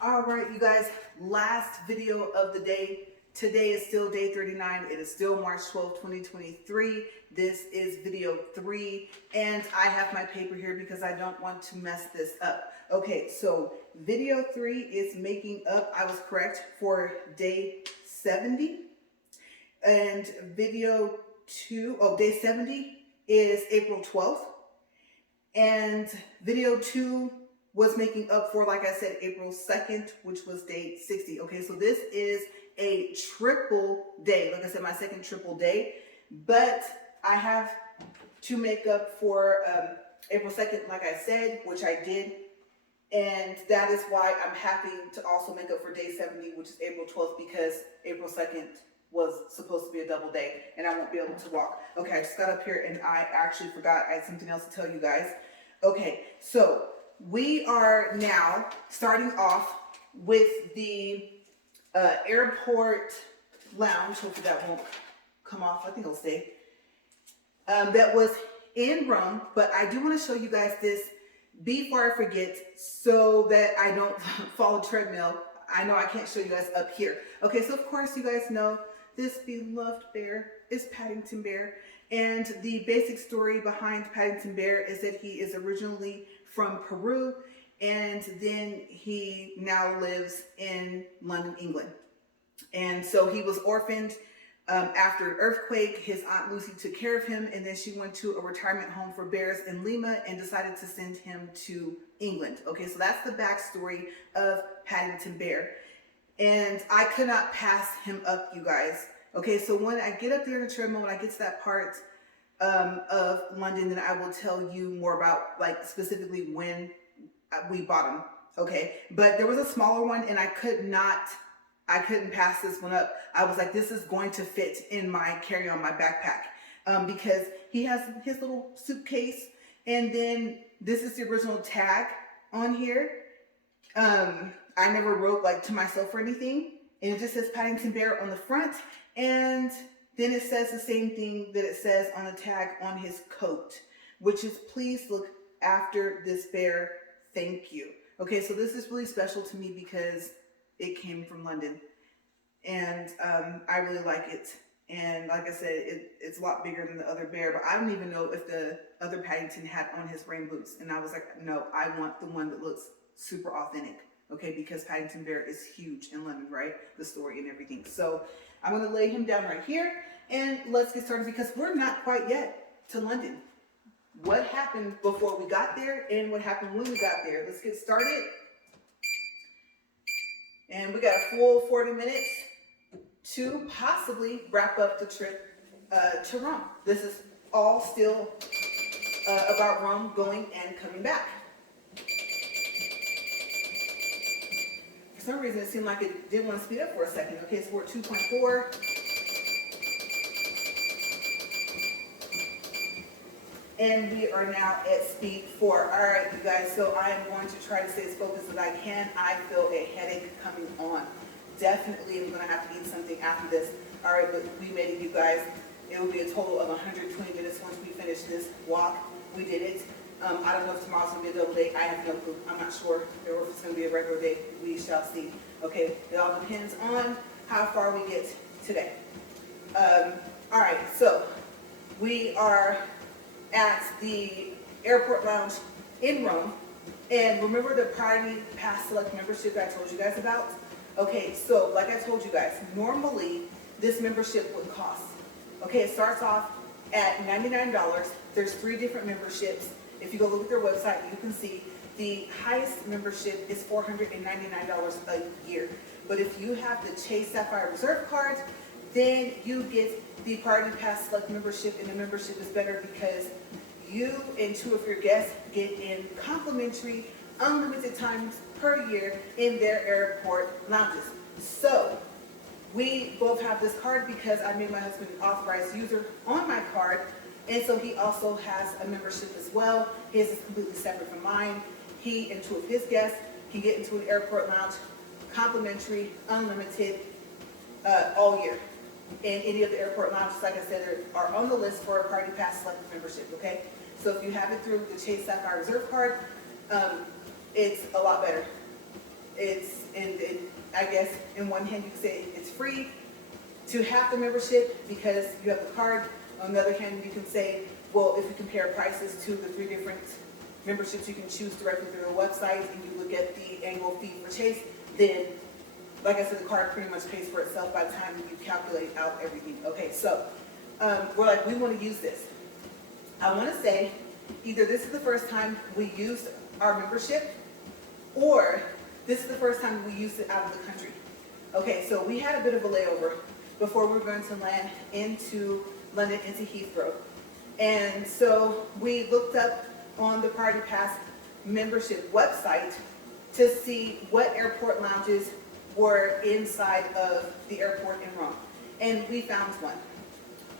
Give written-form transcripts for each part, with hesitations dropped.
All right, you guys, last video of the day. Today is still day 39. It is still March 12th, 2023. This is video 3, and I have my paper here because I don't want to mess this up. Okay, so video 3 is making up, I was correct, for day 70. And video 2, day 70 is April 12th. And video 2 was making up for, like I said, April 2nd, which was day 60. Okay, so this is a triple day. Like I said, my second triple day. But I have to make up for April 2nd, like I said, which I did. And that is why I'm happy to also make up for day 70, which is April 12th, because April 2nd was supposed to be a double day and I won't be able to walk. Okay, I just got up here and I actually forgot I had something else to tell you guys. Okay, so we are now starting off with the airport lounge. Hopefully that won't come off. I think it'll stay. That was in Rome, but I do want to show you guys this before I forget so that I don't fall a treadmill. I know I can't show you guys up here. Okay, so of course you guys know this beloved bear is Paddington Bear. And the basic story behind Paddington Bear is that he is originally from Peru, and then he now lives in London, England. And so he was orphaned after an earthquake. His Aunt Lucy took care of him, and then she went to a retirement home for bears in Lima and decided to send him to England. Okay, so that's the backstory of Paddington Bear. And I could not pass him up, you guys. Okay, so when I get up there in the treadmill, when I get to that part of London, then I will tell you more about, like, specifically when we bought him. Okay, but there was a smaller one and I couldn't pass this one up. I was like, this is going to fit in my carry-on, my backpack, because he has his little suitcase, and then this is the original tag on here. I never wrote like to myself or anything, and it just says Paddington Bear on the front, and then it says the same thing that it says on the tag on his coat, which is please look after this bear, thank you. Okay, so this is really special to me because it came from London, and I really like it. And like I said, it's a lot bigger than the other bear, but I don't even know if the other Paddington had on his rain boots. And I was like, no, I want the one that looks super authentic. Okay, because Paddington Bear is huge in London, right? The story and everything. So I'm going to lay him down right here, and let's get started because we're not quite yet to London. What happened before we got there and what happened when we got there? Let's get started. And we got a full 40 minutes to possibly wrap up the trip to Rome. This is all still about Rome going and coming back. For some reason, it seemed like it didn't want to speed up for a second. Okay, so we're at 2.4. And we are now at speed 4. All right, you guys, so I am going to try to stay as focused as I can. I feel a headache coming on. Definitely am going to have to eat something after this. All right, but we made it, you guys. It will be a total of 120 minutes once we finish this walk. We did it. I don't know if tomorrow's going to be a double day. I have no clue. I'm not sure. Or if it's going to be a regular day. We shall see. Okay, it all depends on how far we get today. All right, so we are at the airport lounge in Rome. And remember the Priority Pass Select membership that I told you guys about? Okay, so like I told you guys, normally this membership would cost. Okay, it starts off at $99. There's 3 different memberships. If you go look at their website, you can see the highest membership is $499 a year. But if you have the Chase Sapphire Reserve card, then you get the Priority Pass Select membership, and the membership is better because you and 2 of your guests get in complimentary, unlimited times per year in their airport lounges. So we both have this card because I made my husband an authorized user on my card, and so he also has a membership as well. His is completely separate from mine. He and 2 of his guests can get into an airport lounge, complimentary, unlimited, all year. And any of the airport lounges, like I said, are on the list for a Priority Pass Select membership, okay? So if you have it through the Chase Sapphire Reserve card, it's a lot better. I guess in one hand you can say it's free to have the membership because you have the card. On the other hand, you can say, well, if you compare prices to the 3 different memberships you can choose directly through their website, and you look at the annual fee for Chase, then, like I said, the card pretty much pays for itself by the time you calculate out everything. Okay, so we're like, we want to use this. I want to say either this is the first time we used our membership, or this is the first time we used it out of the country. Okay, so we had a bit of a layover before we were going to land into London, into Heathrow. And so we looked up on the Priority Pass membership website to see what airport lounges were inside of the airport in Rome. And we found one.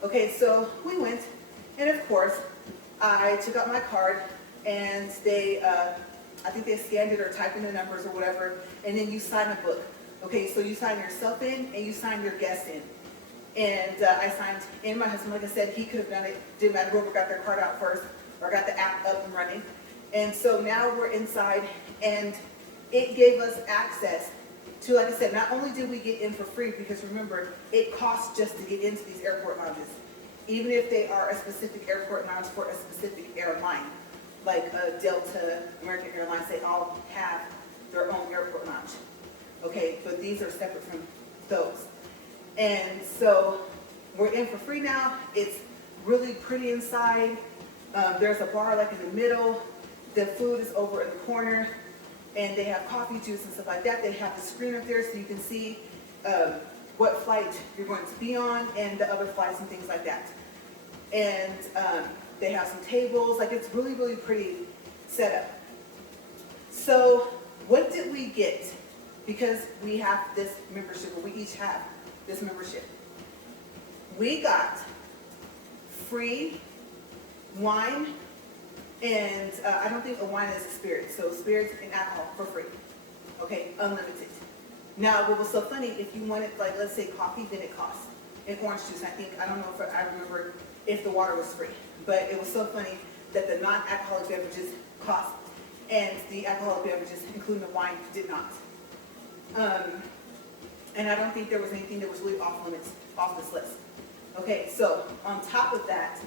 Okay, so we went, and of course, I took out my card, and they, I think they scanned it or typed in the numbers or whatever, and then you sign a book. Okay, so you sign yourself in, and you sign your guest in. And I signed in. My husband, like I said, he could have done it. Didn't matter whoever got their card out first or got the app up and running. And so now we're inside, and it gave us access to, like I said, not only did we get in for free, because remember, it costs just to get into these airport lounges, even if they are a specific airport lounge for a specific airline, like Delta, American Airlines, they all have their own airport lounge. Okay, but these are separate from those. And so we're in for free now. It's really pretty inside. There's a bar like in the middle. The food is over in the corner. And they have coffee, juice, and stuff like that. They have the screen up there so you can see what flight you're going to be on and the other flights and things like that. And they have some tables. Like, it's really, really pretty set up. So what did we get? Because we have this membership, or we each have this membership. We got free wine, and I don't think a wine is a spirit, so spirits and alcohol for free. Okay, unlimited. Now, what was so funny, if you wanted, like, let's say coffee, then it costs. And orange juice, I don't know if I remember if the water was free, but it was so funny that the non-alcoholic beverages cost, and the alcoholic beverages, including the wine, did not. And I don't think there was anything that was really off limits, off this list. Okay, so on top of that,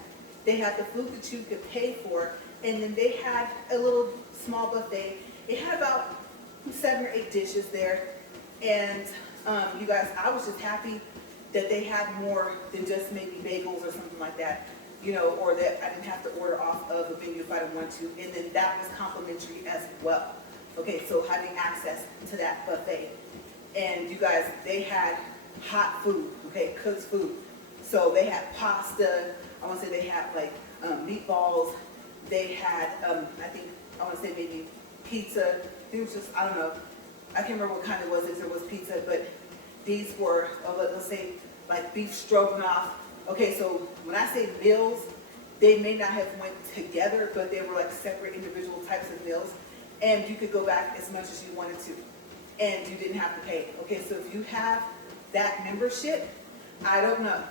they had the food that you could pay for, and then they had a little small buffet. It had about 7 or 8 dishes there, and you guys, I was just happy that they had more than just maybe bagels or something like that, you know, or that I didn't have to order off of a menu if I didn't want to, and then that was complimentary as well. Okay, so having access to that buffet. And you guys, they had hot food, okay, cooked food. So they had pasta, I want to say they had like meatballs, they had, I want to say maybe pizza. It was just, I don't know, I can't remember what kind it was, if there was pizza, but these were, let's say, like beef stroganoff. Okay, so when I say meals, they may not have went together, but they were like separate individual types of meals. And you could go back as much as you wanted to, and you didn't have to pay. Okay, so if you have that membership, I don't know.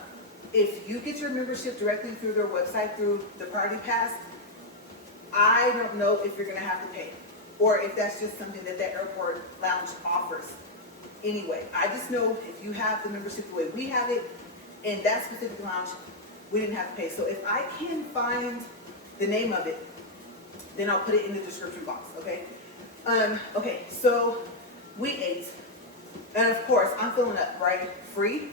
If you get your membership directly through their website, through the Priority Pass, I don't know if you're gonna have to pay, or if that's just something that that airport lounge offers. Anyway, I just know if you have the membership the way we have it, in that specific lounge, we didn't have to pay. So if I can find the name of it, then I'll put it in the description box, okay? Okay, so we ate, and of course, I'm filling up, right? Free?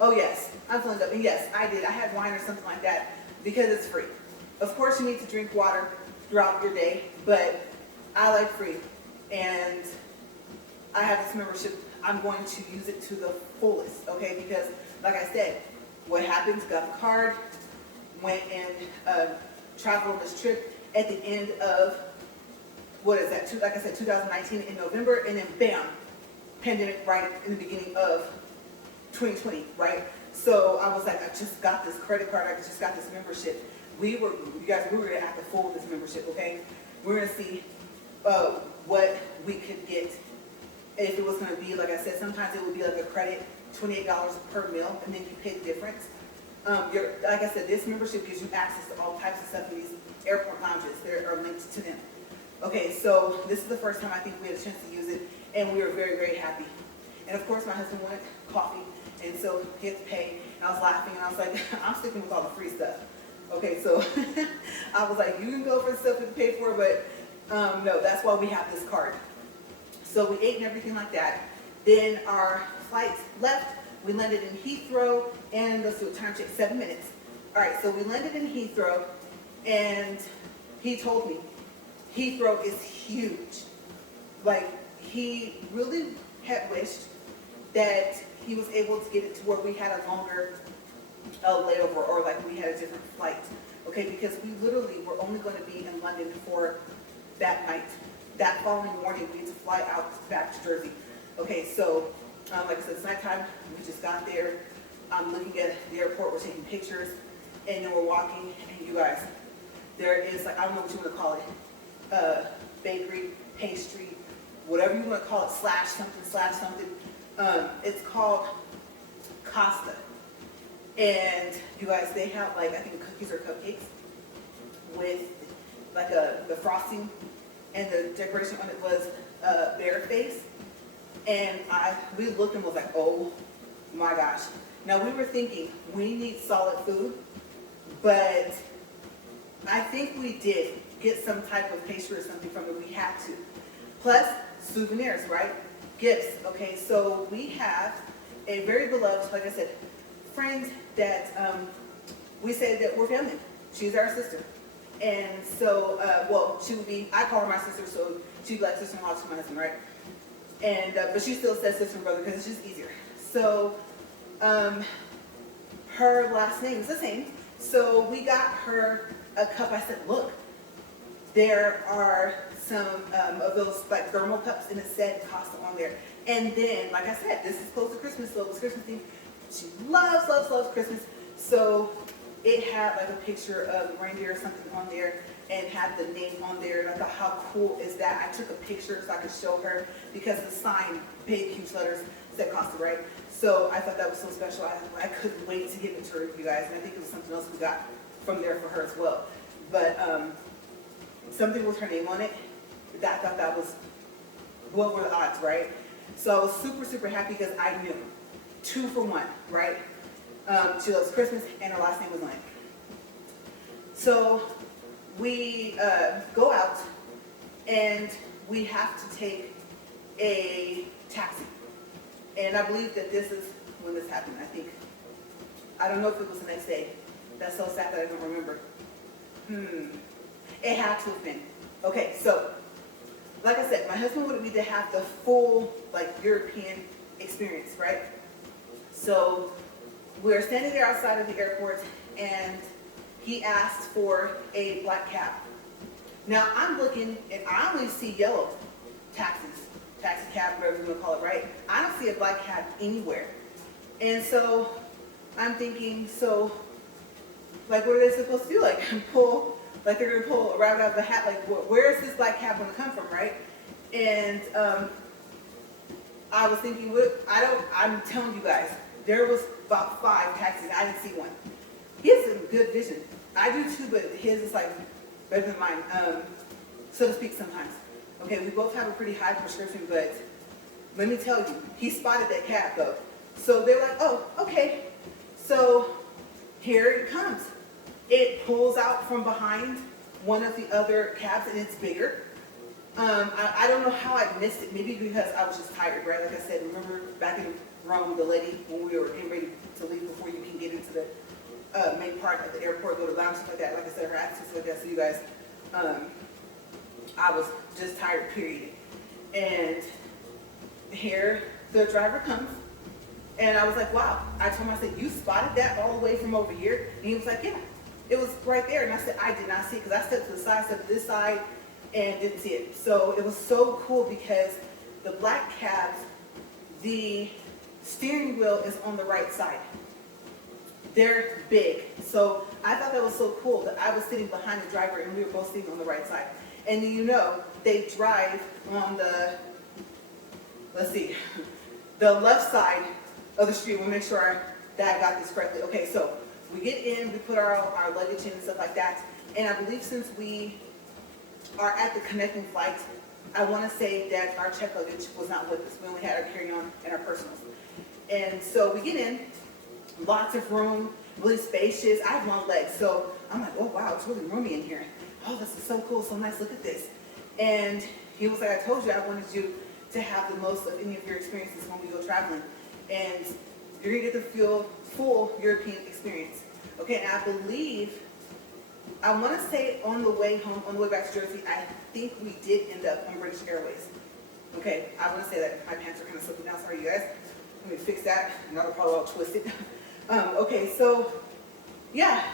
Oh yes, I'm filling up, and yes, I did. I had wine or something like that because it's free. Of course, you need to drink water throughout your day, but I like free, and I have this membership. I'm going to use it to the fullest, okay? Because, like I said, what happens, got the card, went and traveled on this trip at the end of, what is that, like I said, 2019 in November, and then bam, pandemic right in the beginning of 2020, right? So I was like, I just got this credit card, I just got this membership. You guys, we were gonna have to fold this membership, okay? We're gonna see what we could get. If it was gonna be, like I said, sometimes it would be like a credit, $28 per meal, and then you pay the difference. Like I said, this membership gives you access to all types of stuff in these airport lounges that are linked to them. Okay, so this is the first time I think we had a chance to use it, and we were very, very happy. And of course, my husband wanted coffee, and so he had to pay. And I was laughing, and I was like, I'm sticking with all the free stuff. Okay, so I was like, you can go for the stuff that you pay for, but no, that's why we have this card. So we ate and everything like that. Then our flight left. We landed in Heathrow, and let's do a time check, 7 minutes. All right, so we landed in Heathrow, and he told me Heathrow is huge. Like, he really had wished that he was able to get it to where we had a longer layover, or like we had a different flight. Okay, because we literally were only going to be in London for that night. That following morning, we had to fly out back to Jersey. Okay, so like I said, it's nighttime. We just got there. I'm looking at the airport. We're taking pictures, and then we're walking. And you guys, there is, like, I don't know what you want to call it, bakery, pastry, whatever you want to call it, slash something. It's called Costa. And you guys, they have, like, I think cookies or cupcakes with like the frosting, and the decoration on it was a bear face. And we looked and was like, oh my gosh. Now we were thinking we need solid food, but I think we did get some type of pastry or something from it. We had to. Plus souvenirs, right? Gifts. Okay, so we have a very beloved, like I said, friend that we say that we're family. She's our sister. And so, well, she would be, I call her my sister, so she'd be like sister-in-law to my husband, right? And, but she still says sister and brother because it's just easier. So, her last name is the same. So we got her a cup. I said, look, there are some of those like thermal cups, and it said Costa on there. And then, like I said, this is close to Christmas, so it was Christmas Eve. She loves Christmas. So it had like a picture of the reindeer or something on there, and had the name on there. And I thought, how cool is that? I took a picture so I could show her, because the sign, big, huge letters, said Costa, right? So I thought that was so special. I couldn't wait to give it to her, you guys. And I think it was something else we got from there for her as well. But something with her name on it, I thought that was, what were the odds, right? So I was super, super happy, because I knew 2 for 1, right? She loves Christmas, and her last name was Lane. So we go out, and we have to take a taxi. And I believe that this is when this happened. I don't know if it was the next day. That's so sad that I don't remember. It had to have been. Okay, so like I said, my husband wanted me to have the full, like, European experience, right? So we're standing there outside of the airport, and he asked for a black cab. Now I'm looking, and I only see yellow taxi cab, whatever you want to call it, right? I don't see a black cab anywhere. And so I'm thinking, so, like, what are they supposed to do? Like, pull, like they're going to pull a rabbit out of the hat? Like, where is this black cab going to come from, right? And I was thinking, I'm telling you guys, there was about 5 taxis. I didn't see one. He has some good vision. I do too, but his is like better than mine, so to speak, sometimes. Okay, we both have a pretty high prescription, but let me tell you, he spotted that cab though. So they're like, oh, okay. So here it comes. It pulls out from behind one of the other cabs, and it's bigger. I don't know how I missed it. Maybe because I was just tired, right? Like I said, remember back in Rome, the lady, when we were getting ready to leave before you can get into the main part of the airport, go to lounge, stuff like that. Like I said, her attitude, like that. So you guys, I was just tired, period. And here the driver comes, and I was like, wow. I told him, I said, you spotted that all the way from over here? And he was like, yeah, it was right there. And I said, I did not see it, because I stepped to the side, stepped to this side, and didn't see it. So it was so cool, because the black cabs, the steering wheel is on the right side. They're big. So I thought that was so cool that I was sitting behind the driver, and we were both sitting on the right side. And you know, they drive on the, let's see, the left side of the street. We'll make sure that I got this correctly. Okay, so we get in, we put our luggage in and stuff like that. And I believe since we are at the connecting flight, I want to say that our check luggage was not with us. We only had our carry-on and our personals. And so we get in, lots of room, really spacious. I have long legs, so I'm like, oh wow, it's really roomy in here. Oh, this is so cool, so nice, look at this. And he was like, I told you I wanted you to have the most of any of your experiences when we go traveling. And you're gonna get the full European experience. Okay, and I believe, I want to say on the way home, on the way back to Jersey, I think we did end up on British Airways. Okay, I want to say that my pants are kind of slipping down. Sorry, you guys. Let me fix that. Another probably all twisted. Okay, so yeah,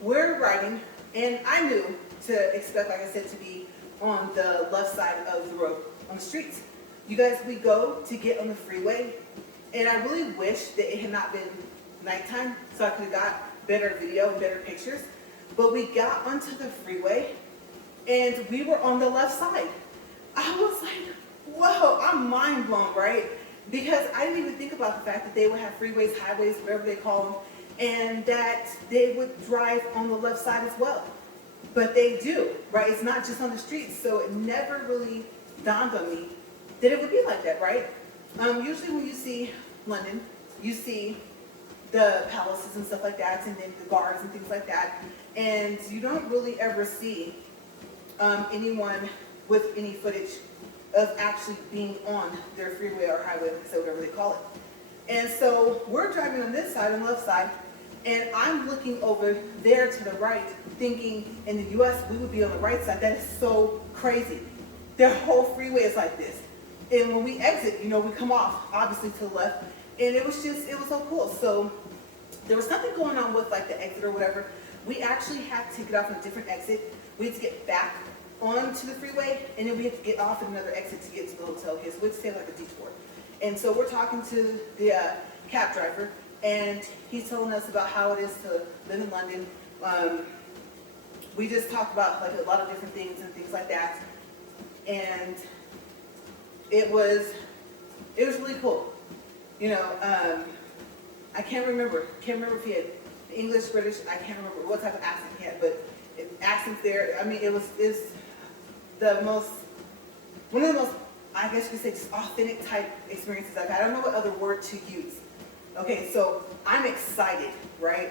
we're riding, and I knew to expect, like I said, to be on the left side of the road on the streets. You guys, we go to get on the freeway, and I really wish that it had not been nighttime, so I could have got better video, better pictures. But we got onto the freeway, and we were on the left side. I was like, whoa, I'm mind blown, right? Because I didn't even think about the fact that they would have freeways, highways, whatever they call them, and that they would drive on the left side as well. But they do, right? It's not just on the streets, so it never really dawned on me that it would be like that, right? Usually when you see London, you see the palaces and stuff like that, and then the guards and things like that, and you don't really ever see anyone with any footage of actually being on their freeway or highway, like I said, whatever they call it. And so we're driving on this side, on the left side, and I'm looking over there to the right, thinking in the US we would be on the right side. That is so crazy. Their whole freeway is like this. And when we exit, you know, we come off, obviously, to the left, and it was so cool. So there was nothing going on with like the exit or whatever. We actually had to get off on a different exit. We had to get back onto the freeway, and then we had to get off at another exit to get to the hotel here. So we had to take like a detour. And so we're talking to the cab driver, and he's telling us about how it is to live in London. We just talked about like a lot of different things and things like that. And it was really cool. You know, I can't remember if he had English, British, I can't remember what type of accent he had, but accents there, I mean, it's one of the most, I guess you could say, just authentic type experiences I've had. I don't know what other word to use. Okay, so I'm excited, right?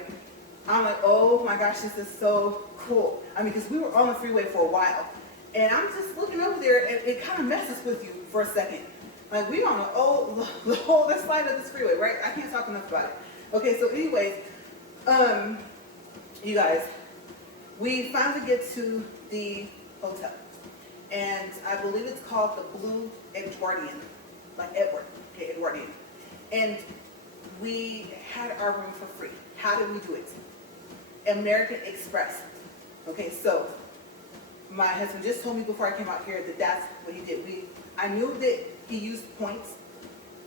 I'm like, oh my gosh, this is so cool. I mean, because we were on the freeway for a while, and I'm just looking over there, and it kind of messes with you for a second. Like, we on the whole other side of this freeway, right? I can't talk enough about it. Okay, so anyways, you guys, we finally get to the hotel, and I believe it's called the Blue Edwardian, like Edward, okay, Edwardian. And we had our room for free. How did we do it? American Express. Okay, so my husband just told me before I came out here that that's what he did. I knew that he used points,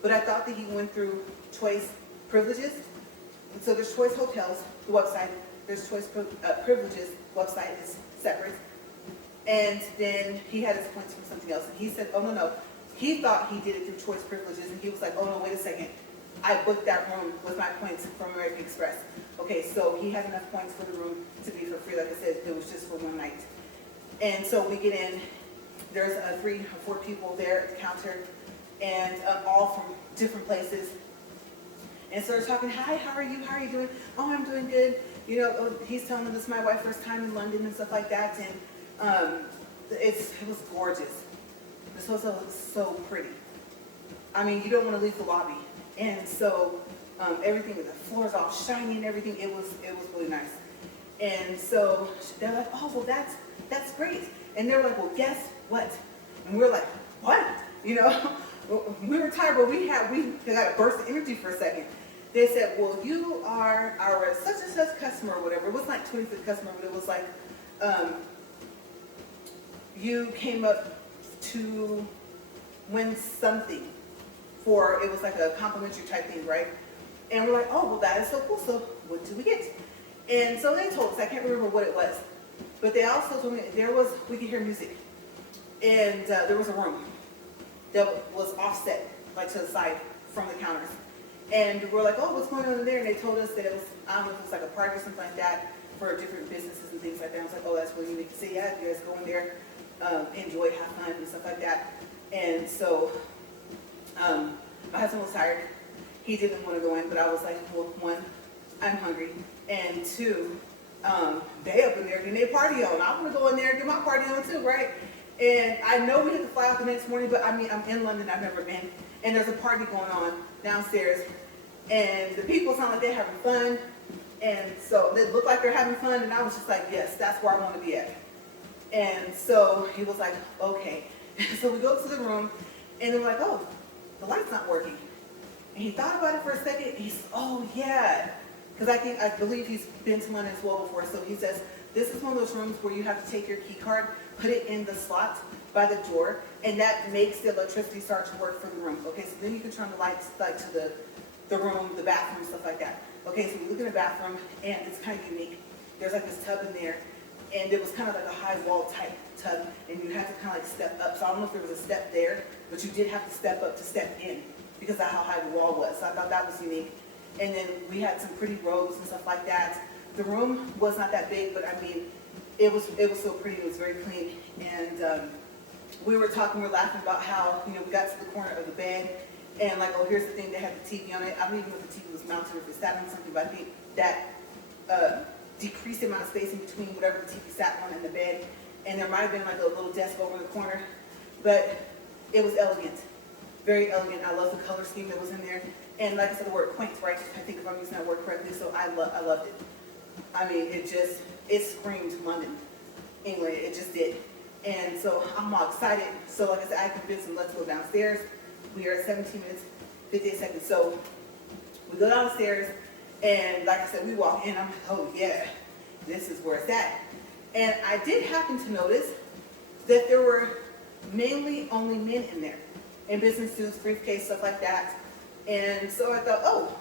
but I thought that he went through choice privileges. And so there's choice hotels, the website. There's choice privileges, website is separate. And then he had his points from something else. And he said, oh, no. He thought he did it through choice privileges, and he was like, oh, no, wait a second. I booked that room with my points from American Express. Okay, so he had enough points for the room to be for free. Like I said, it was just for one night. And so we get in. There's 3 or 4 people there at the counter, and all from different places. And so we're talking, hi, how are you? How are you doing? Oh, I'm doing good. You know, he's telling them this is my wife's first time in London and stuff like that. And it was gorgeous. This hotel looks so pretty. I mean, you don't want to leave the lobby. And so everything, the floor's all shiny and everything. It was really nice. And so they're like, oh, well, that's great. And they were like, well, guess what? And we were like, what? You know, we were tired, but we got a burst of energy for a second. They said, well, you are our such and such customer or whatever. It wasn't like 25th customer, but it was like you came up to win something for, it was like a complimentary type thing, right? And we're like, oh, well, that is so cool. So what do we get? And so they told us, I can't remember what it was, but they also told me we could hear music. And there was a room that was offset, like to the side from the counters. And we're like, oh, what's going on in there? And they told us that it was, I don't know if it was like a party or something like that for different businesses and things like that. I was like, oh, that's really unique to see. Yeah, you guys go in there. enjoy, have fun, and stuff like that. And so my husband was tired. He didn't want to go in, but I was like, well, one, I'm hungry, and two, they up in there getting their party on. I want to go in there and get my party on too, right? And I know we had to fly out the next morning, but I mean, I'm in London, I've never been, and there's a party going on downstairs, and the people sound like they're having fun, and so they look like they're having fun, and I was just like, yes, that's where I want to be at. And so he was like, okay. So we go to the room, and they're like, oh, the light's not working. And he thought about it for a second, and he said, oh yeah, because I believe he's been to London as well before, so he says, this is one of those rooms where you have to take your key card, put it in the slot by the door, and that makes the electricity start to work for the room. Okay, so then you can turn the lights like to the room, the bathroom, stuff like that. Okay, so we look in the bathroom, and it's kind of unique. There's like this tub in there, and it was kind of like a high wall type tub, and you had to kind of like step up. So I don't know if there was a step there, but you did have to step up to step in because of how high the wall was. So I thought that was unique. And then we had some pretty robes and stuff like that. The room was not that big, but I mean, it was so pretty. It was very clean. And we were laughing about how, you know, we got to the corner of the bed, and like, oh, here's the thing, they had the TV on it. I don't even know if the TV was mounted or if it sat on something, but I think that decreased the amount of space in between whatever the TV sat on and the bed. And there might have been like a little desk over in the corner, but it was elegant, very elegant. I love the color scheme that was in there. And like I said, the word quaint, right? I think if I'm using that word correctly, so I loved it. I mean, it screamed London, England, it just did. And so I'm all excited. So like I said, I convinced him, let's go downstairs. We are at 17 minutes, 58 seconds. So we go downstairs, and like I said, we walk in, I'm like, oh yeah, this is where it's at. And I did happen to notice that there were mainly only men in there, in business suits, briefcase, stuff like that. And so I thought, oh,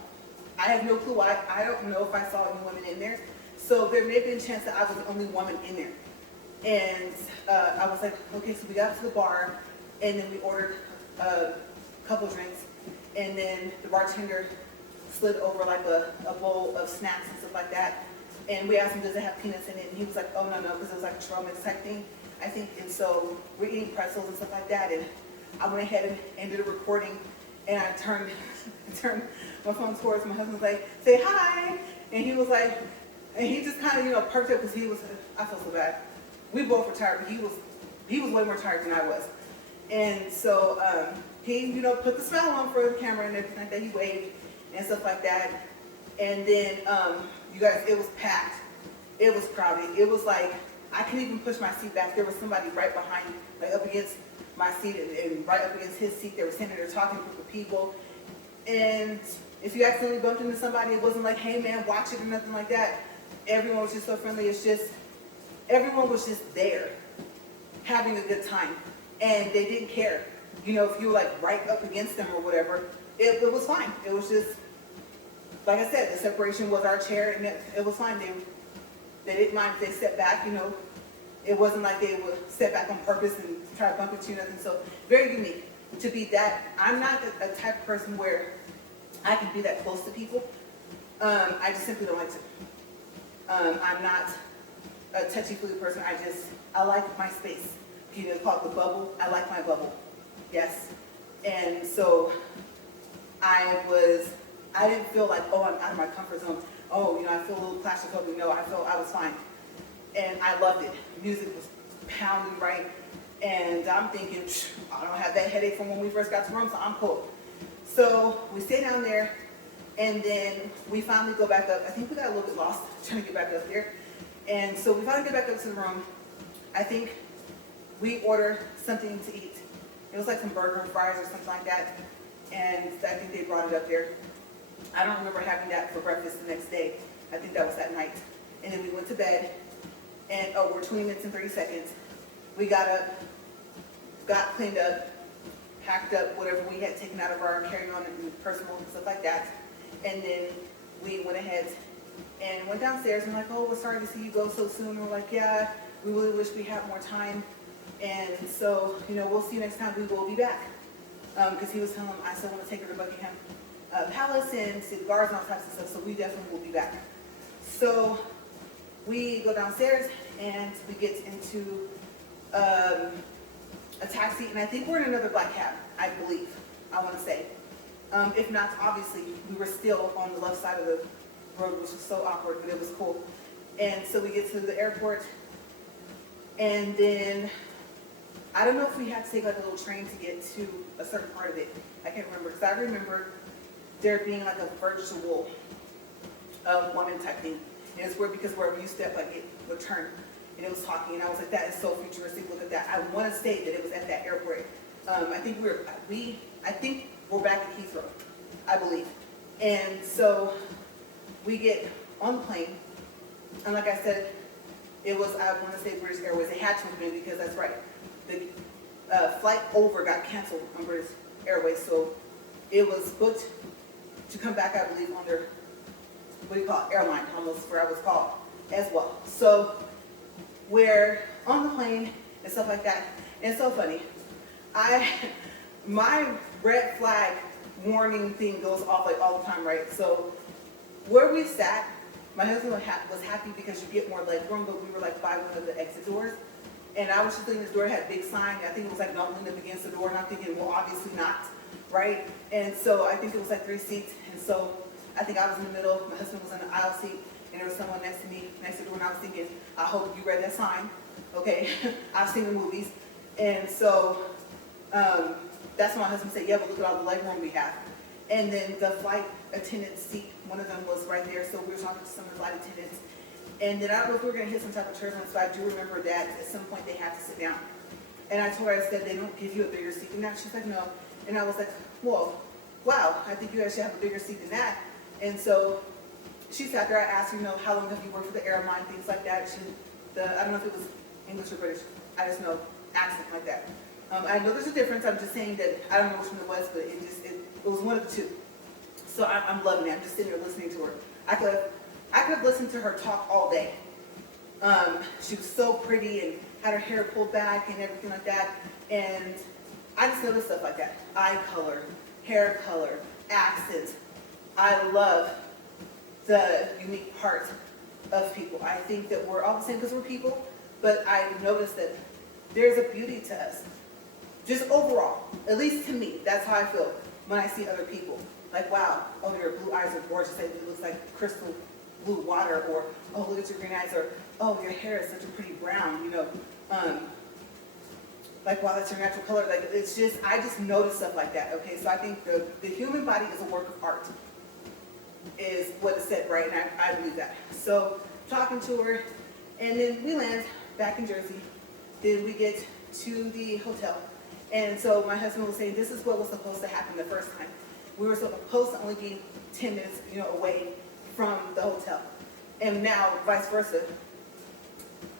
I have no clue. I don't know if I saw any women in there. So there may have been a chance that I was the only woman in there. And I was like, okay, so we got to the bar, and then we ordered a couple drinks, and then the bartender slid over like a bowl of snacks and stuff like that. And we asked him, does it have peanuts in it? And he was like, oh, no, because it was like a trail mix type thing, I think. And so we're eating pretzels and stuff like that. And I went ahead and ended up recording, and I turned my phone towards my husband, was like, say hi. And he was like, and he just kind of, you know, perked up because he was, I felt so bad. We both were tired, but he was way more tired than I was. And so he, you know, put the smile on for the camera and everything like that. He waved and stuff like that. And then, you guys, it was packed. It was crowded. It was like, I couldn't even push my seat back. There was somebody right behind, like up against my seat and right up against his seat. They were sitting there talking to a group of people. And if you accidentally bumped into somebody, it wasn't like, hey man, watch it or nothing like that. Everyone was just so friendly. It's just, everyone was just there having a good time. And they didn't care. You know, if you were like right up against them or whatever, it was fine. It was just, like I said, the separation was our chair, and it was fine. They didn't mind if they stepped back, you know. It wasn't like they would step back on purpose and try to bump into you, nothing. So very unique to be that. I'm not a type of person where I can be that close to people. I just simply don't like to. I'm not a touchy-feely person. I like my space. You know, call it the bubble. I like my bubble. Yes. And so I didn't feel like, oh, I'm out of my comfort zone. Oh, you know, I feel a little claustrophobic. No, I was fine. And I loved it. Music was pounding, right? And I'm thinking, I don't have that headache from when we first got to the room, so I'm cool. So we stay down there, and then we finally go back up. I think we got a little bit lost trying to get back up there. And so we finally get back up to the room. I think we order something to eat. It was like some burger and fries or something like that. And I think they brought it up there. I don't remember having that for breakfast the next day. I think that was that night. And then we went to bed, and we're 20 minutes and 30 seconds. We got up, got cleaned up, packed up whatever we had taken out of our carry-on and personal and stuff like that. And then we went ahead and went downstairs and like, oh, we're sorry to see you go so soon. And we're like, yeah, we really wish we had more time. And so, you know, we'll see you next time. We will be back. Because he was telling him, I still want to take her to Buckingham Palace and see the guards and all types of stuff. So we definitely will be back. So we go downstairs and we get into a taxi, and I think we're in another black cab, I believe, I want to say. If not, obviously, we were still on the left side of the road, which was so awkward, but it was cool. And so we get to the airport, and then, I don't know if we had to take like a little train to get to a certain part of it. I can't remember, because I remember there being like a virtual woman type thing. And it's weird because wherever you step, like it would turn. And it was talking, and I was like, that is so futuristic, look at that. I want to state that it was at that airport. I think we're back at Heathrow, I believe. And so we get on the plane, and like I said, it was, I want to say British Airways. It had to have been, because that's right. The flight over got canceled on British Airways, so it was booked to come back, I believe, on their, what do you call it, airline, almost where I was called as well. So we're on the plane and stuff like that. And it's so funny. My red flag warning thing goes off like all the time, right? So where we sat, my husband was happy because you get more leg room, but we were like by one of the exit doors. And I was just thinking this door had a big sign. I think it was like don't lean up against the door, and I'm thinking, well, obviously not, right? And so I think it was like 3 seats. And so I think I was in the middle, my husband was in the aisle seat, and there was someone next to me, next to the door, and I was thinking, I hope you read that sign, okay? I've seen the movies. And so that's when my husband said, yeah, but look at all the leg room we have. And then the flight attendant seat, one of them was right there, so we were talking to some of the flight attendants. And then I don't know if we were gonna hit some type of turbulence, but I do remember that at some point they had to sit down. And I told her, I said, they don't give you a bigger seat than that. She's like, no. And I was like, whoa, wow, I think you actually have a bigger seat than that. And so she sat there, I asked her, you know, how long have you worked for the airline, things like that. I don't know if it was English or British, I just know, accent like that. I know there's a difference, I'm just saying that, I don't know which one it was, but it was one of the two. So I'm loving it, I'm just sitting there listening to her. I could have listened to her talk all day. She was so pretty and had her hair pulled back and everything like that. And I just noticed stuff like that. Eye color, hair color, accents. I love the unique part of people. I think that we're all the same because we're people, but I noticed that there's a beauty to us. Just overall, at least to me, that's how I feel when I see other people. Like, wow, oh, your blue eyes are gorgeous. It looks like crystal blue water, or, oh, look at your green eyes, or, oh, your hair is such a pretty brown, you know. Like, wow, that's your natural color. Like, it's just, I just notice stuff like that, okay? So I think the human body is a work of art, is what it said, right? And I believe that. So, talking to her, and then we land back in Jersey. Then we get to the hotel. And so my husband was saying, this is what was supposed to happen the first time. We were supposed to only be 10 minutes, you know, away from the hotel. And now, vice versa,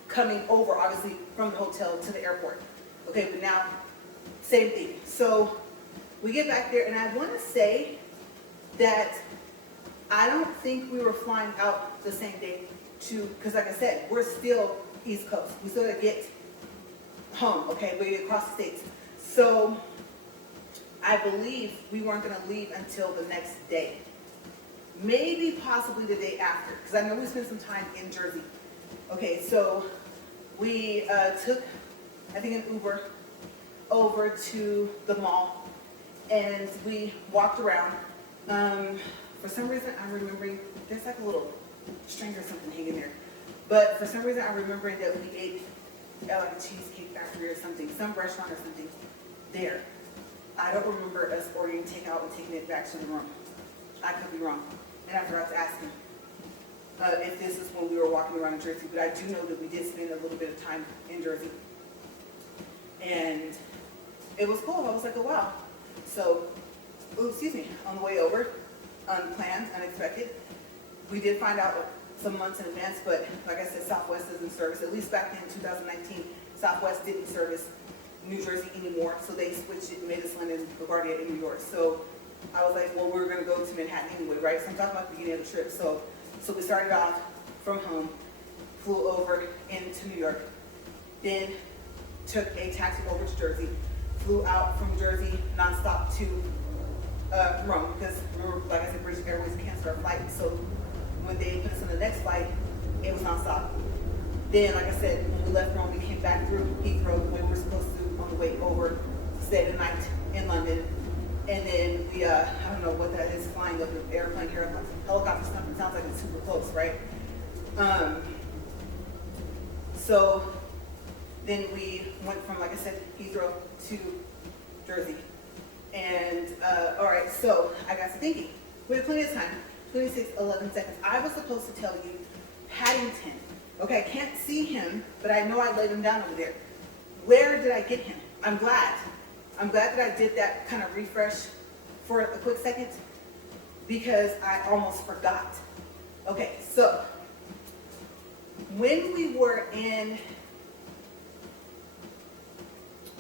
coming over, obviously, from the hotel to the airport. Okay, but now, same thing. So we get back there, and I want to say that I don't think we were flying out the same day because like I said, we're still East Coast. We still got to get home, okay? We get across the states. So I believe we weren't going to leave until the next day. Maybe possibly the day after, because I know we spent some time in Jersey. Okay, so we took, I think, an Uber over to the mall, and we walked around. For some reason, I'm remembering, there's like a little string or something hanging there. But for some reason, I'm remembering that we ate at like a cheesecake factory or something, some restaurant or something there. I don't remember us ordering takeout and taking it back to the room. I could be wrong. And I forgot to ask him if this is when we were walking around in Jersey, but I do know that we did spend a little bit of time in Jersey. And it was cool. I was like, oh, wow. So, on the way over, unplanned, unexpected. We did find out some months in advance, but like I said, Southwest doesn't service, at least back in 2019, Southwest didn't service New Jersey anymore, so they switched it and made us land in LaGuardia in New York. So I was like, well, we're going to go to Manhattan anyway, right? So I'm talking about the beginning of the trip. So we started off from home, flew over into New York, then took a taxi over to Jersey, flew out from Jersey nonstop to Rome, because remember, like I said, British Airways canceled our flight. So when they put us on the next flight, it was nonstop. Then, like I said, when we left Rome, we came back through Heathrow the way we were supposed to on the way over, stayed the night in London. And then we, I don't know what that is, flying like an airplane, helicopter something, sounds like it's super close, right? So then we went from, like I said, Heathrow to Jersey. And, all right, so I got to thinking. We had plenty of time, 11 seconds. I was supposed to tell you Paddington. Okay, I can't see him, but I know I laid him down over there. Where did I get him? I'm glad. I'm glad that I did that kind of refresh for a quick second because I almost forgot. Okay, so when we were in,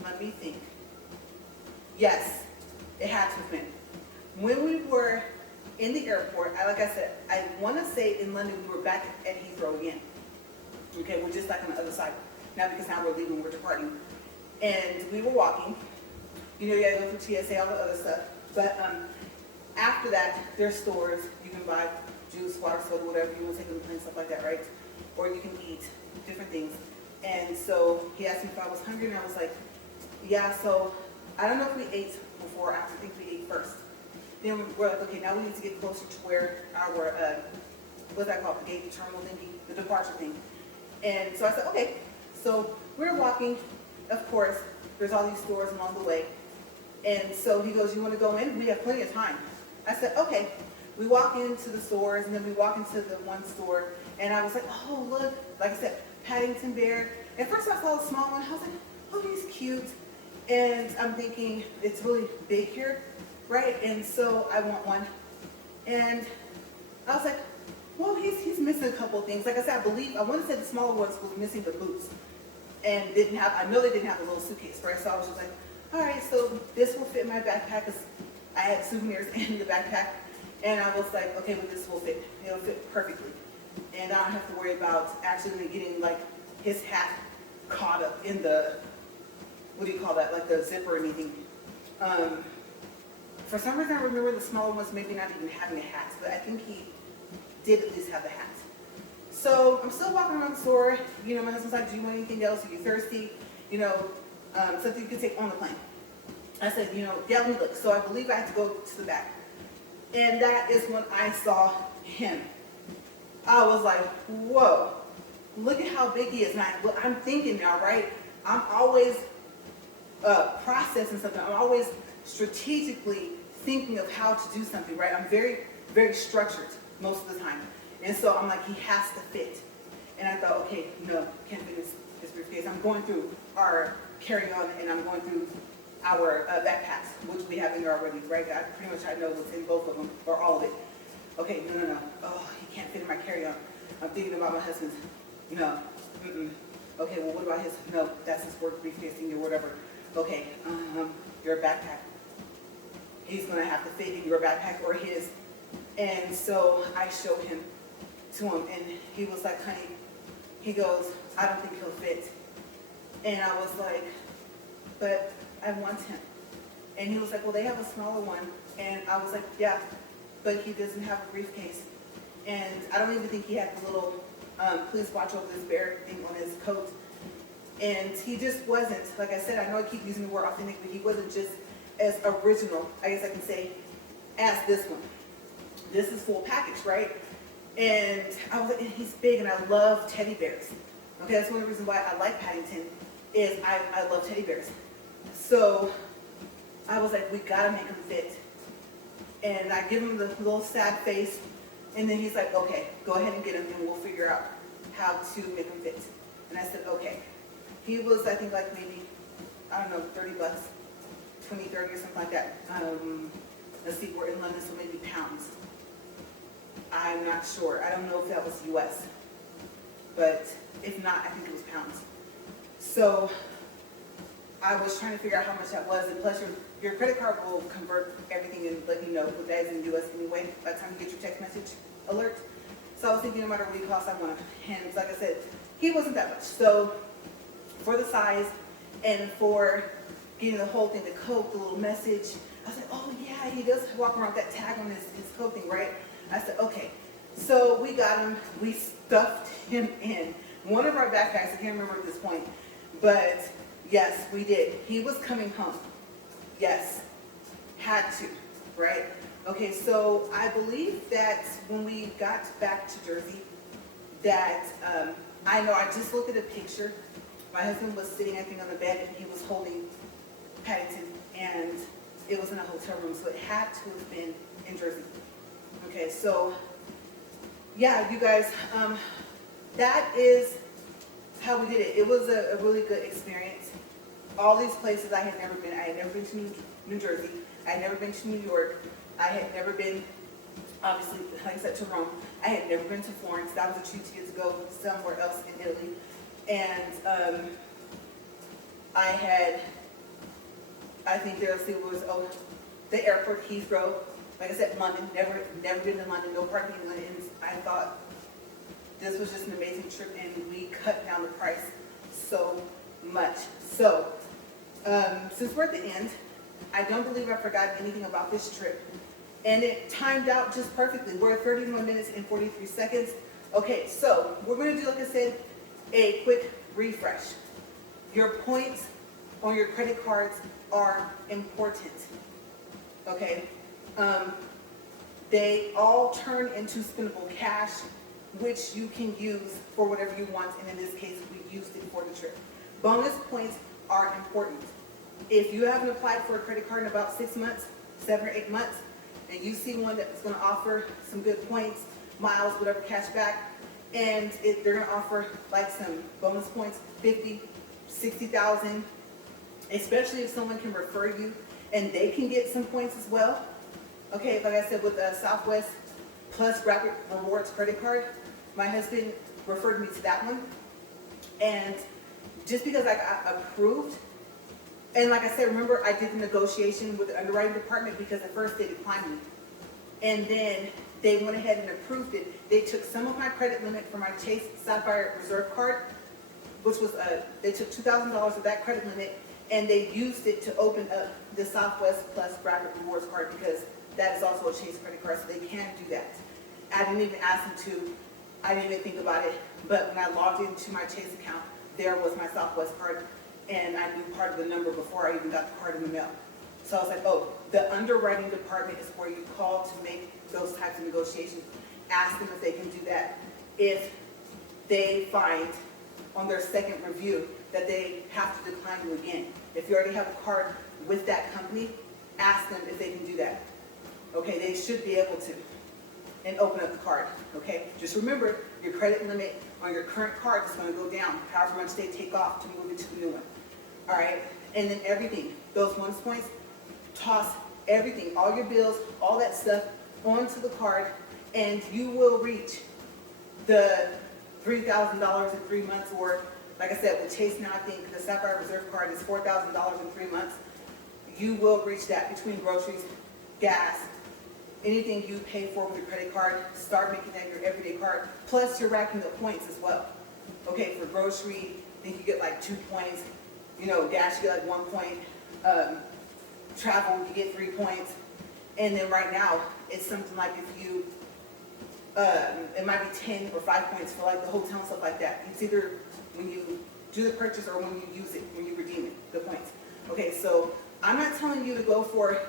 let me think. Yes, it had to have been. When we were in the airport, like I said, I want to say in London we were back at Heathrow again. Okay, we're just like on the other side now because now we're leaving, we're departing. And we were walking. You know, you gotta go through TSA, all the other stuff. But after that, there's stores. You can buy juice, water, soda, whatever you want to take on the plane, stuff like that, right? Or you can eat different things. And so he asked me if I was hungry, and I was like, yeah, so I don't know if we ate before or after. I think we ate first. Then we're like, okay, now we need to get closer to where our, what's that called, the gate terminal thingy, the departure thing. And so I said, okay. So we're walking, of course, there's all these stores along the way. And so he goes, you want to go in? We have plenty of time. I said, okay. We walk into the stores, and then we walk into the one store, and I was like, oh, look, like I said, Paddington Bear. At first I saw a small one. I was like, oh, he's cute. And I'm thinking, it's really big here, right? And so I want one. And I was like, well, he's missing a couple of things. Like I said, I want to say the smaller ones was missing the boots. And I know they didn't have a little suitcase, right? So I was just like, all right, so this will fit in my backpack because I had souvenirs in the backpack. And I was like, okay, well, this will fit. It'll fit perfectly. And I don't have to worry about actually getting like his hat caught up in the, what do you call that, like the zipper or anything. For some reason, I remember the smaller ones maybe not even having a hat, but I think he did at least have the hat. So I'm still walking around the store. You know, my husband's like, do you want anything else? Are you thirsty? You know, something you could take on the plane. I said, you know, yeah, let me look. So I believe I had to go to the back. And that is when I saw him. I was like, whoa, look at how big he is. And I'm thinking now, right? I'm always processing something. I'm always strategically thinking of how to do something, right? I'm very, very structured most of the time. And so I'm like, he has to fit. And I thought, okay, no, can't fit this briefcase. I'm going through our carry-on and I'm going through our backpacks, which we have in there already, right? I pretty much know what's in both of them, or all of it. Okay, no. Oh, he can't fit in my carry-on. I'm thinking about my husband's. No. Okay, well, what about his? No, that's his work briefcase thing or whatever. Okay, your backpack. He's going to have to fit in your backpack or his. And so I showed him to him, and he was like, honey, he goes, I don't think he'll fit. And I was like, but I want him. And he was like, well, they have a smaller one. And I was like, yeah, but he doesn't have a briefcase. And I don't even think he had the little, please watch over this bear thing on his coat. And he just wasn't, like I said, I know I keep using the word authentic, but he wasn't just as original, I guess I can say, as this one. This is full package, right? And I was like, and he's big, and I love teddy bears. Okay, that's one of the reasons why I like Paddington, is I love teddy bears. So I was like, we gotta make him fit. And I give him the little sad face, and then he's like, okay, go ahead and get him, and we'll figure out how to make him fit. And I said, okay. He was, I think, like maybe, I don't know, $30, 20, 30 or something like that. Let's see, we're in London, so maybe pounds. I'm not sure. I don't know if that was US. But if not, I think it was pounds. So I was trying to figure out how much that was. And plus, your credit card will convert everything and let you know what that is in the US anyway by the time you get your text message alert. So I was thinking no matter what it costs, I want him. Like I said, he wasn't that much. So for the size and for getting the whole thing, the coat, the little message, I was like, oh yeah, he does walk around with that tag on his coat thing, right? I said, okay. So we got him, we stuffed him in. one of our backpacks. I can't remember at this point, but yes, we did. He was coming home. Yes, had to, right? Okay, so I believe that when we got back to Jersey, that I know I just looked at a picture. My husband was sitting, I think, on the bed, and he was holding Paddington, and it was in a hotel room, so it had to have been in Jersey. Okay, so yeah, you guys, that is how we did it. It was a really good experience. All these places I had never been. I had never been to New Jersey. I had never been to New York. I had never been, obviously, like I said, to Rome. I had never been to Florence. That was a treat to get to go somewhere else in Italy. And I think there was the airport, Heathrow. Like I said, London. Never been to London. No parking in London. I thought this was just an amazing trip, and we cut down the price so much. So, since we're at the end, I don't believe I forgot anything about this trip. And it timed out just perfectly. We're at 31 minutes and 43 seconds. Okay, so we're going to do, like I said, a quick refresh. Your points on your credit cards are important. Okay? They all turn into spendable cash, which you can use for whatever you want. And in this case, we used it for the trip. Bonus points are important. If you haven't applied for a credit card in about 6 months, 7 or 8 months, and you see one that's going to offer some good points, miles, whatever, cash back, and they're going to offer like some bonus points, 50, 60,000, especially if someone can refer you and they can get some points as well. Okay, like I said, with the Southwest Plus Rapid Rewards credit card, my husband referred me to that one. And just because I got approved, and like I said, remember, I did the negotiation with the underwriting department because at first they declined me. And then they went ahead and approved it. They took some of my credit limit for my Chase Sapphire Reserve card, which was, they took $2,000 of that credit limit, and they used it to open up the Southwest Plus Rapid Rewards card because that is also a Chase credit card, so they can do that. I didn't even ask them to. I didn't even think about it. But when I logged into my Chase account, there was my Southwest card, and I knew part of the number before I even got the card in the mail. So I was like, oh, the underwriting department is where you call to make those types of negotiations. Ask them if they can do that. If they find on their second review that they have to decline you again. If you already have a card with that company, ask them if they can do that. Okay, they should be able to, and open up the card. Okay, just remember your credit limit on your current card is going to go down however much they take off to move it to the new one. All right, and then everything, those bonus points, toss everything, all your bills, all that stuff onto the card, and you will reach the $3,000 in 3 months, or like I said, with Chase now, I think the Sapphire Reserve card is $4,000 in 3 months. You will reach that between groceries, gas, anything you pay for with your credit card. Start making that your everyday card. Plus, you're racking up points as well. Okay, for grocery, I think you get like 2 points. You know, gas, you get like 1 point. Travel, you get 3 points. And then right now, it's something like if you, it might be 10 or 5 points for like the hotel and stuff like that. It's either when you do the purchase or when you use it, when you redeem it, the points. Okay, so I'm not telling you to go for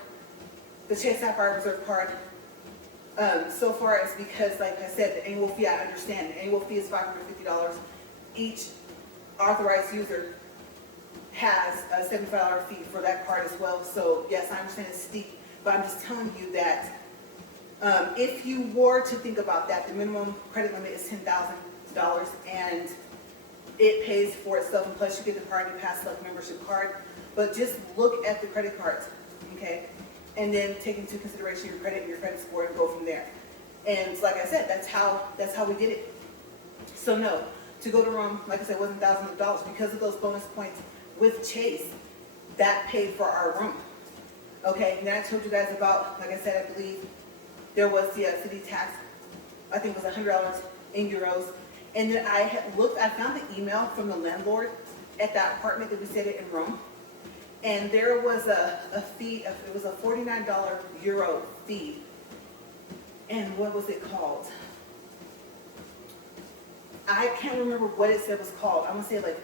the Chase Sapphire Reserve card so far as because, like I said, the annual fee, I understand. The annual fee is $550. Each authorized user has a $75 fee for that card as well. So yes, I understand it's steep, but I'm just telling you that if you were to think about that, the minimum credit limit is $10,000, and it pays for itself, and plus you get the Priority Pass membership card. But just look at the credit cards, okay? And then take into consideration your credit and your credit score and go from there. And like I said, that's how we did it. So no, to go to Rome, like I said, wasn't thousands of dollars because of those bonus points with Chase. That paid for our room. Okay, and then I told you guys about, like I said, I believe there was the city tax. I think it was $100 in euros. And then I had looked, I found the email from the landlord at that apartment that we stayed at in Rome. And there was a fee, it was a $49 euro fee. And what was it called? I can't remember what it said was called. I'm gonna say like,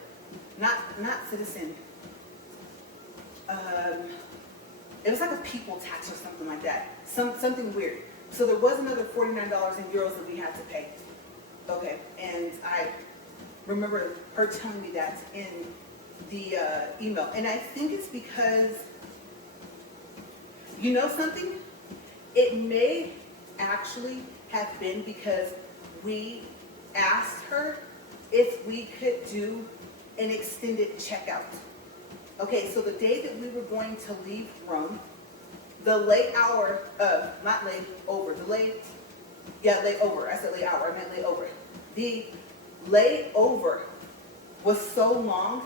not Citizen. It was like a people tax or something like that. Something weird. So there was another $49 in euros that we had to pay. Okay, and I remember her telling me that in the email. And I think it's because, you know something? It may actually have been because we asked her if we could do an extended checkout. Okay, so the day that we were going to leave Rome, the layover, not layover, layover. I said layover, I meant layover. The layover was so long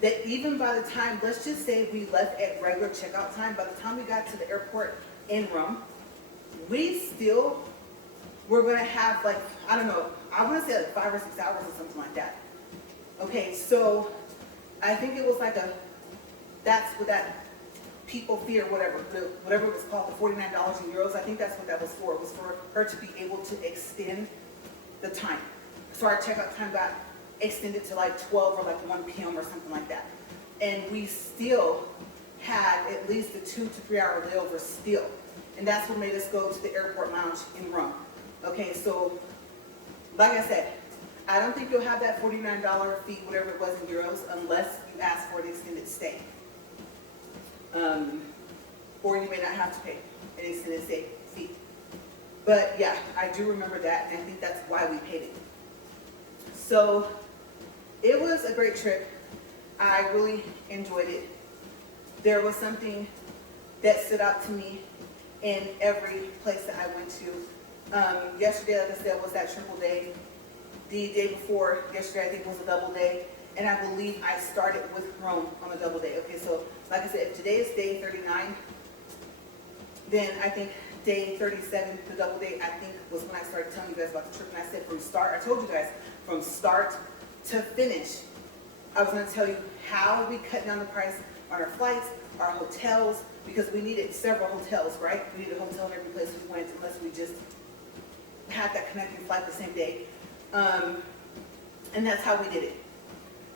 that even by the time, let's just say we left at regular checkout time, by the time we got to the airport in Rome, we still were gonna have like, I don't know, I wanna say like 5 or 6 hours or something like that. Okay, so I think it was like that's what that people fear, whatever it was called, the $49 in euros, I think that's what that was for. It was for her to be able to extend the time. So our checkout time got extended to like 12 or like 1 p.m. or something like that. And we still had at least a 2 to 3 hour layover still. And that's what made us go to the airport lounge in Rome. Okay, so like I said, I don't think you'll have that $49 fee, whatever it was in euros, unless you ask for an extended stay. Or you may not have to pay an extended stay fee. But yeah, I do remember that, and I think that's why we paid it. So it was a great trip. I really enjoyed it. There was something that stood out to me in every place that I went to. Yesterday, like I said, was that triple day. The day before yesterday, I think, was a double day. And I believe I started with Rome on a double day. Okay, so like I said, if today is day 39, then I think day 37, the double day, I think was when I started telling you guys about the trip. And I said from start, I told you guys, from start to finish, I was going to tell you how we cut down the price on our flights, our hotels, because we needed several hotels, right? We needed a hotel in every place we went, unless we just had that connecting flight the same day. And that's how we did it.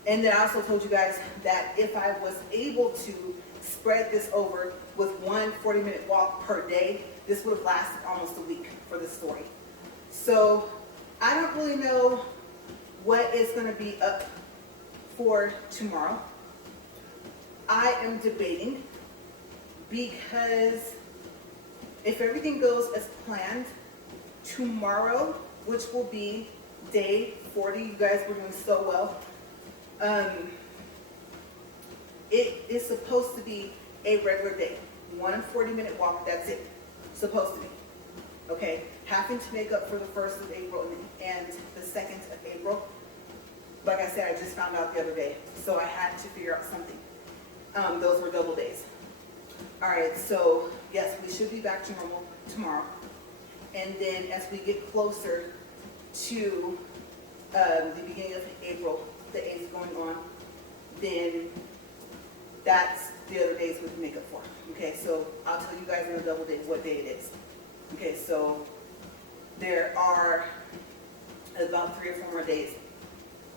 And then I also told you guys that if I was able to spread this over with one 40-minute walk per day, this would have lasted almost a week for this story. So I don't really know what is going to be up for tomorrow. I am debating, because if everything goes as planned, tomorrow, which will be day 40, you guys were doing so well. It is supposed to be a regular day. One 40-minute walk, that's it. Supposed to be. Okay? Having to make up for the 1st of April and the 2nd of April. Like I said, I just found out the other day. So I had to figure out something. Those were double days. Alright, so yes, we should be back to normal tomorrow. And then as we get closer to the beginning of April, the 8th going on, then that's the other days we can make up for. Okay, so I'll tell you guys in a double day what day it is. Okay, so there are about 3 or 4 more days.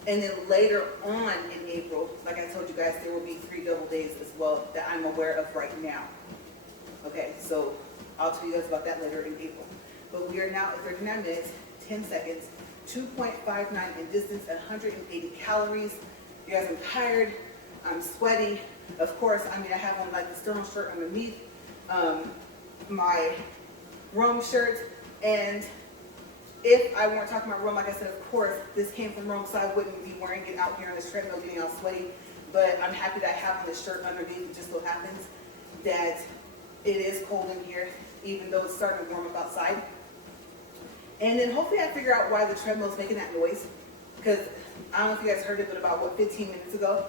And then later on in April, like I told you guys, there will be 3 double days as well that I'm aware of right now. Okay, so I'll tell you guys about that later in April. But we are now at 39 minutes, 10 seconds, 2.59 in distance, 180 calories. You guys, I'm tired, I'm sweaty. Of course, I mean, I have on like the thermal shirt underneath my Rome shirt. And if I weren't talking about Rome, like I said, of course, this came from Rome, so I wouldn't be wearing it out here on this treadmill getting all sweaty. But I'm happy that I have on this shirt underneath. It just so happens that it is cold in here, even though it's starting to warm up outside. And then hopefully I figure out why the treadmill is making that noise. Because I don't know if you guys heard it, but about, 15 minutes ago,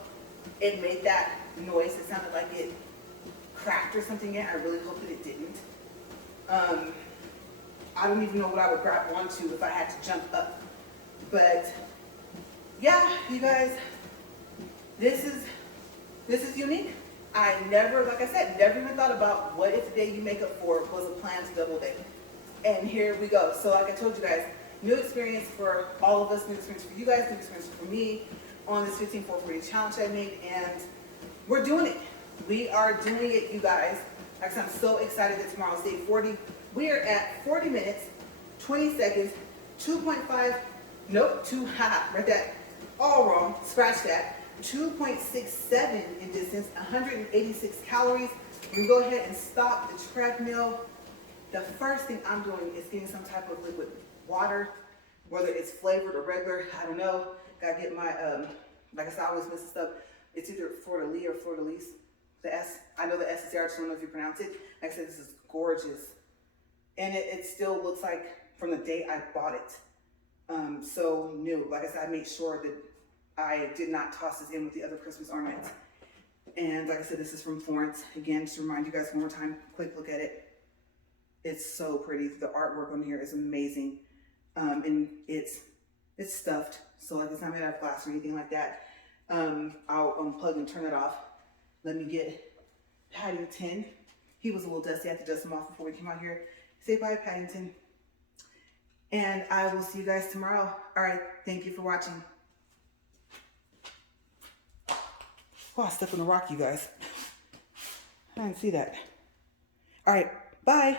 it made that noise. It sounded like it cracked or something yet. I really hope that it didn't. I don't even know what I would grab onto if I had to jump up. But yeah, you guys, this is unique. I never, like I said, never even thought about what if the day you make up for was a planned double day. And here we go. So like I told you guys, New experience for all of us, new experience for you guys, new experience for me on this 15-4-40 challenge I made, and we're doing it. We are doing it, you guys. Like I said, I'm so excited that tomorrow's day 40. We are at 40 minutes, 20 seconds, 2.5, nope, too high, read that all wrong, scratch that. 2.67 in distance, 186 calories. We can go ahead and stop the treadmill. The first thing I'm doing is getting some type of liquid water, whether it's flavored or regular, I don't know. Gotta get my, like I said, I always mess this up. It's either Fleur de Lis or Fleur de Lis. The S, I know the S is there, I just don't know if you pronounce it. Like I said, this is gorgeous. And it still looks like from the day I bought it. So new. Like I said, I made sure that I did not toss this in with the other Christmas ornaments. And like I said, this is from Florence. Again, just to remind you guys one more time, quick look at it. It's so pretty. The artwork on here is amazing. And it's stuffed. So like it's not made out of glass or anything like that. I'll unplug and turn it off. Let me get Paddington. He was a little dusty. I had to dust him off before we came out here. Say bye, Paddington. And I will see you guys tomorrow. All right. Thank you for watching. Oh, I stepped on a rock, you guys. I didn't see that. All right. Bye.